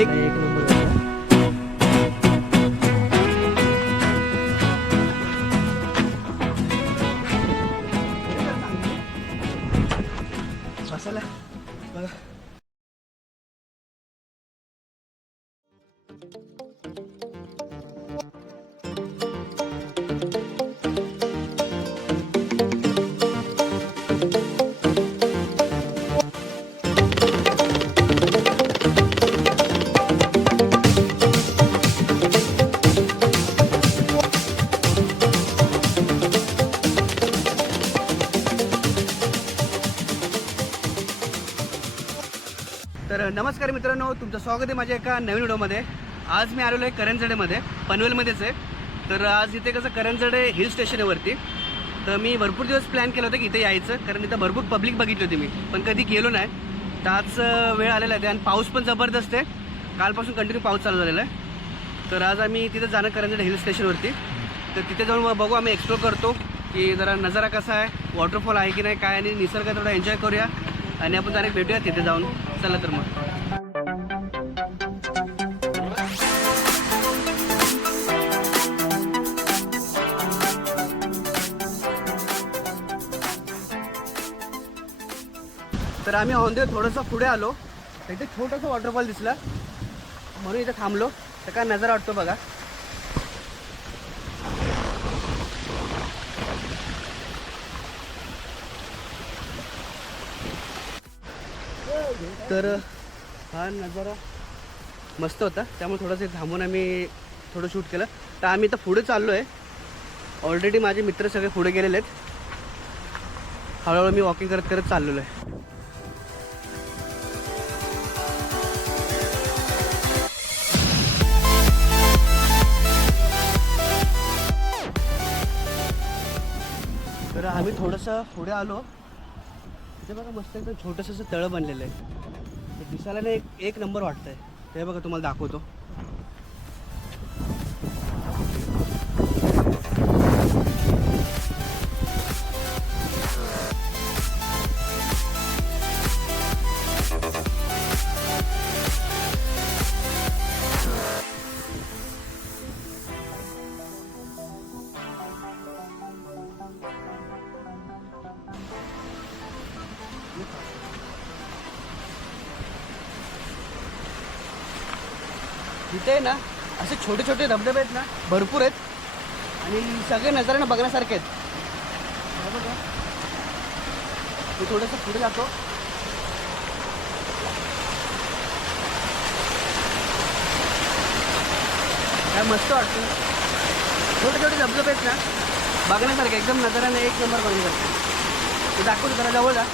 एक नंबर बसायला बघा. तर नमस्कार मित्रांनो, तुमचं स्वागत आहे माझ्या एका नवीन व्हिडिओमध्ये. आज मी आलेलो आहे करंजडेमध्ये, पनवेलमध्येच आहे. तर आज इथे कसं करंजडे हिल स्टेशनवरती, तर मी भरपूर दिवस प्लॅन केलं होतं की इथे यायचं, कारण इथं भरपूर पब्लिक बघितली होती मी, पण कधी गेलो नाही. तर आज वेळ आलेला आहे आणि पाऊस पण जबरदस्त आहे. कालपासून कंटिन्यू पाऊस चालू झालेला आहे. तर आज आम्ही तिथे जाणं करंजडे हिल स्टेशनवरती. तर तिथे जाऊन बघू, आम्ही एक्सप्लोर करतो की जरा नजारा कसा आहे, वॉटरफॉल आहे की नाही काय, आणि निसर्ग थोडा एन्जॉय करूया आणि आपण डायरेक्ट भेटूया तिथे जाऊन. चला तर मग. तर आम्ही ऑन द वे थोडंसं पुढे आलो, तर इथे छोटंसं वॉटरफॉल दिसला म्हणून इथे थांबलो. तर काय नजारा वाटतो बघा. तर हा नजारा मस्त होता, त्यामुळे थोडंसं थांबून आम्ही थोडं शूट केलं. तर आम्ही इथं पुढे चाललो आहे. ऑलरेडी माझे मित्र सगळे पुढे गेलेले आहेत. हळूहळू मी वॉकिंग करत करत चाललेलो आहे. तर आम्ही थोडंसं पुढे आलो. ते बघा मस्त एकदम छोटंसं असं तळं बनलेलं आहे. ते दिसायला ना एक नंबर वाटतंय. ते बघा तुम्हाला दाखवतो. इथे ना असे छोटे छोटे धबधबे आहेत ना, भरपूर आहेत आणि सगळे नजारे बघण्यासारखे आहेत. बघा मी थोडंसं पुढे जातो. काय मस्त वाटतं. छोटे छोटे धबधबे आहेत ना, बघण्यासारखे एकदम नजाराने एक नंबर बघण्यासारखे. ते दाखवतो जरा जवळ जा.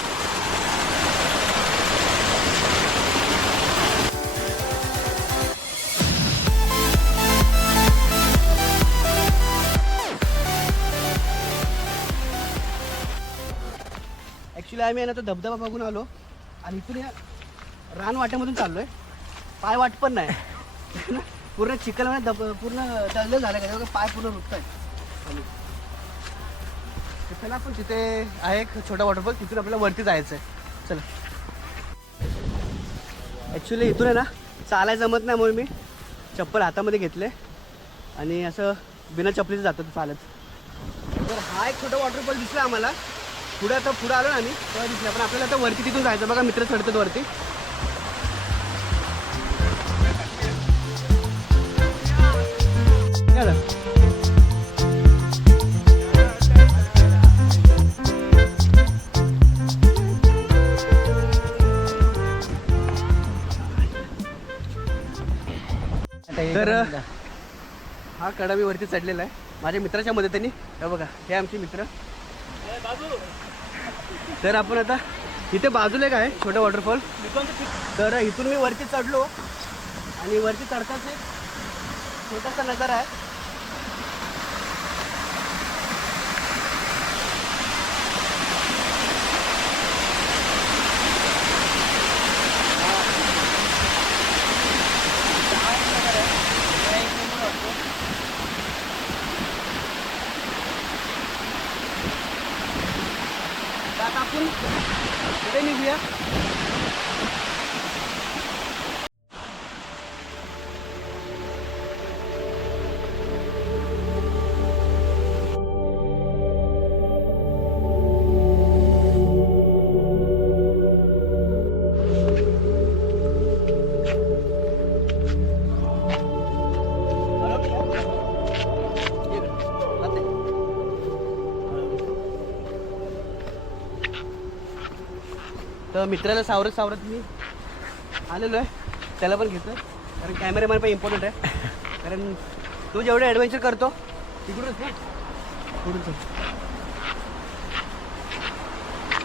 ॲक्च्युली आम्ही आहे ना तो धबधबा बघून आलो आणि इथून या रान वाट्यामधून चाललो आहे. पाय वाट पण नाही. पूर्ण चिखलमध्ये पूर्ण दळलं झालं का, पाय पूर्ण रुतत आहेत. चला आपण तिथे आहे एक छोटा वॉटरफॉल, तिथून आपल्याला वरती जायचं आहे. चला. ॲक्च्युली इथून आहे ना चालायला जमत नाही, म्हणून मी चप्पल हातामध्ये घेतले आणि असं बिना चपलीचं जातं चालत. तर हा एक छोटा वॉटरफॉल दिसला आम्हाला. पुढे आता पुढे आलो ना आम्ही तेव्हा दिसला, पण आपल्याला आता वरती तिथून जायचं. बघा मित्र चढतात वरती. तर हा कडा मी वरती चढलेला आहे माझ्या मित्राच्या मदतीने. हे बघा, हे आमचे मित्र. तर आपण आता इथे बाजूला काय छोटा वॉटरफॉल. तर इथून मी वरती चढलो आणि वरती चढताच एक छोटासा नजारा आहे. आता आपण पुढे निघूया. तर मित्राला सावरत सावरत मी आलेलो आहे, त्याला पण घेतो कारण कॅमेरामॅन पण इम्पॉर्टंट आहे. कारण तो जेवढे ॲडव्हेंचर करतो तिकडूनच ना पुढून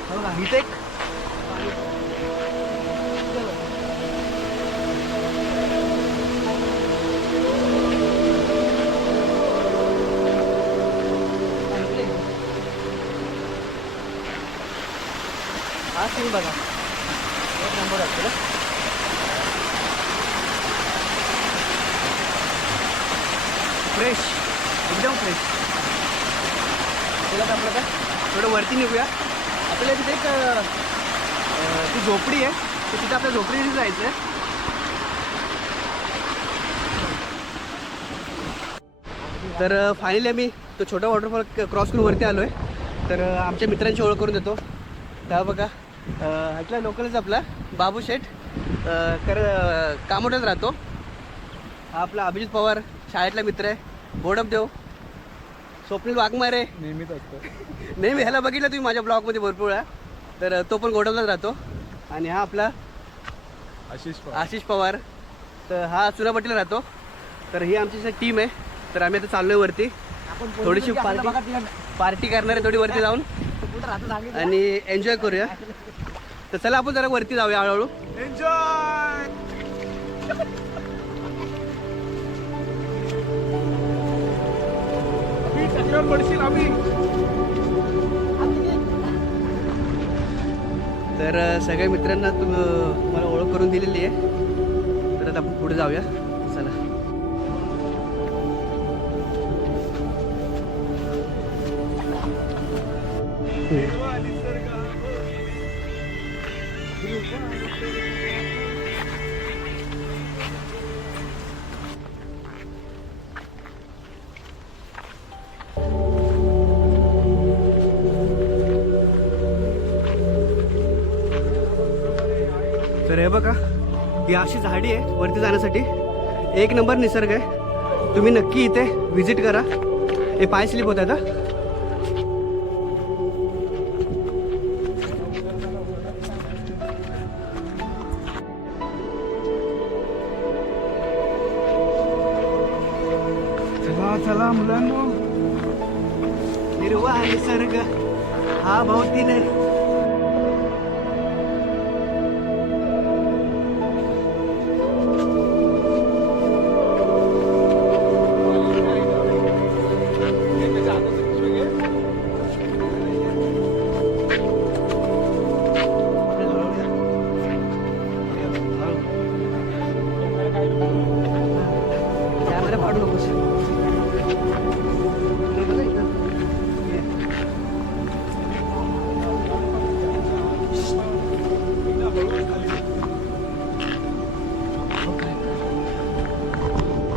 बघा इथे एक हा सीन बघा, एक नंबर असतो ना. फ्रेश, एकदम फ्रेश. त्याला आपलं काय थोडं वरती निघूया. आपल्याला तिथे एक ती झोपडी आहे, तर तिथे आपल्या झोपडीने जायचं आहे. तर फायनली आम्ही तो छोटा वॉटरफॉल क्रॉस करून वरती आलो आहे. तर आमच्या मित्रांची ओळख करून देतो. त्या बघा इथला लोकलच आपला बाबू शेठ कामोट्यात राहतो. हा आपला अभिजित पवार शाळेतला मित्र आहे. बोडमदेव स्वप्नील वाघमारे नेहमीच असतो. नेहमी ह्याला बघितलं तुम्ही माझ्या ब्लॉगमध्ये भरपूर वेळा. तर तो पण गोडमलाच राहतो. आणि हा आपला आशिष पवार, तर हा चुनापट्टीला राहतो. तर ही आमची टीम आहे. तर आम्ही आता चाललोय वरती, थोडीशी पार्टी करणार आहे थोडी वरती जाऊन आणि एन्जॉय करूया. तर चला आपण जरा वरती जाऊया हळूहळू. एन्जॉय. तर सगळ्या मित्रांना तुम्हाला ओळख करून दिलेली आहे. तर आता आपण पुढे जाऊया. चला. तर हे बघा, ही अशी झाडी आहे वरती जाण्यासाठी. एक नंबर निसर्ग आहे. तुम्ही नक्की इथे व्हिजिट करा. हे पाय स्लिप होत आहे. चला चला मुलांनो, निर्वाह निसर्ग हा भोवतीने. कॅमेरा पाडू नकोस.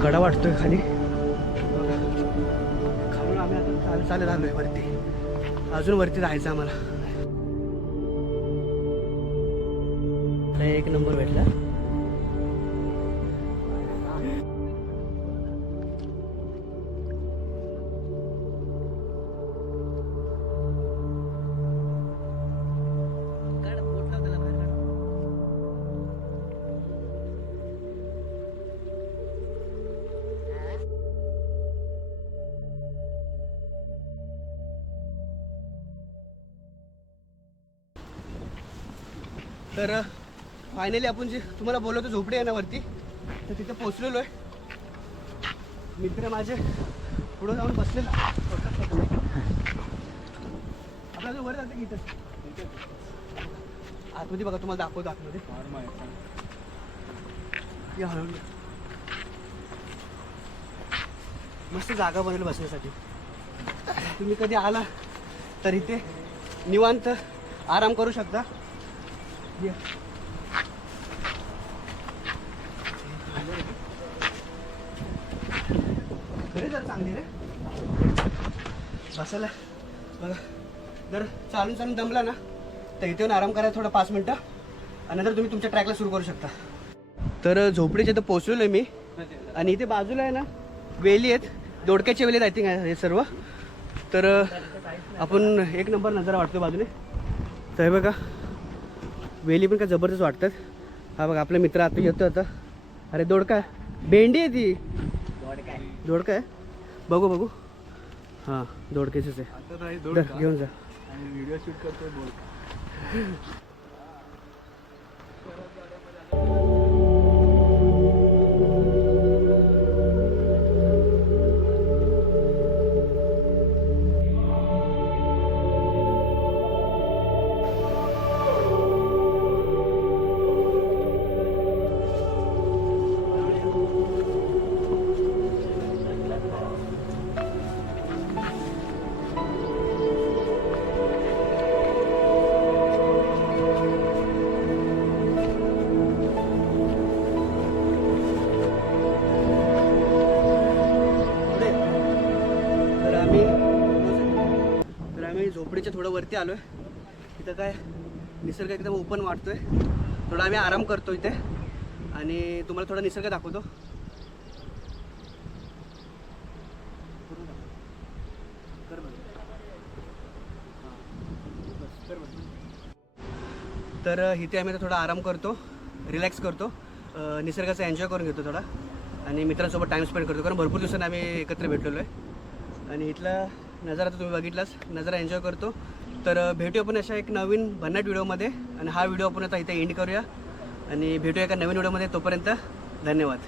कडा वाटतोय खाली. खालून आम्ही आता चालत आलोय वरती. अजून वरती जायचं आम्हाला. एक नंबर भेटला. तर फायनली आपण जे तुम्हाला बोलवतो झोपडी आहे ना वरती, तर तिथे पोचलेलो आहे. मित्र माझे पुढे जाऊन बसलेला. आपल्या वर जाते की इथं आतमध्ये बघा, तुम्हाला दाखवतो आतमध्ये. या हळूहळू मस्त जागा बनवली बसण्यासाठी. तुम्ही कधी आला तर इथे निवांत आराम करू शकता. खरे जर चांगली रे बसायला बघा. जर चालून चालून दमला ना तर इथे येऊन आराम करायला थोडं 5 मिनटं, आणि नंतर तुम्ही तुमच्या ट्रॅकला सुरू करू शकता. तर झोपडीच्या इथं पोचलेलो आहे मी. आणि इथे बाजूला आहे ना वेली आहेत, दोडक्याच्या वेली आहेत आय थिंक हे सर्व. तर आपण एक नंबर नजारा वाटतो बाजूने. तर हे बघा वेली पण काय जबरदस्त वाटतात. हा बघा आपला मित्र आता येतो आता. अरे दोडका भेंडी आहे ती. दोडका आहे. बघू हां दोडक्याचीच आहे. आता नाही दर, घेऊन जा. आणि व्हिडिओ शूट करतोय बोल. तर आम्ही झोपडीच्या थोडं वरती आलो आहे. इथं काय निसर्ग एकदम ओपन वाटतोय. थोडा आम्ही आराम करतो इथे आणि तुम्हाला थोडा निसर्ग दाखवतो. तर इथे आम्ही थोडा आराम करतो, रिलॅक्स करतो, निसर्गाचा एन्जॉय करून घेतो थोडा आणि मित्रांसोबत टाईम स्पेंड करतो. कारण भरपूर दिवसांनी आम्ही एकत्र भेटलेलो आहे आणि इथला नजारा तर तुम्ही बघितलाच, नजारा एन्जॉय करतो. तर भेटूया आपण अशा एक नवीन भन्नाट व्हिडिओमध्ये आणि हा व्हिडिओ आपण आता इथे एंड करूया आणि भेटूया एका नवीन व्हिडिओमध्ये. तोपर्यंत धन्यवाद.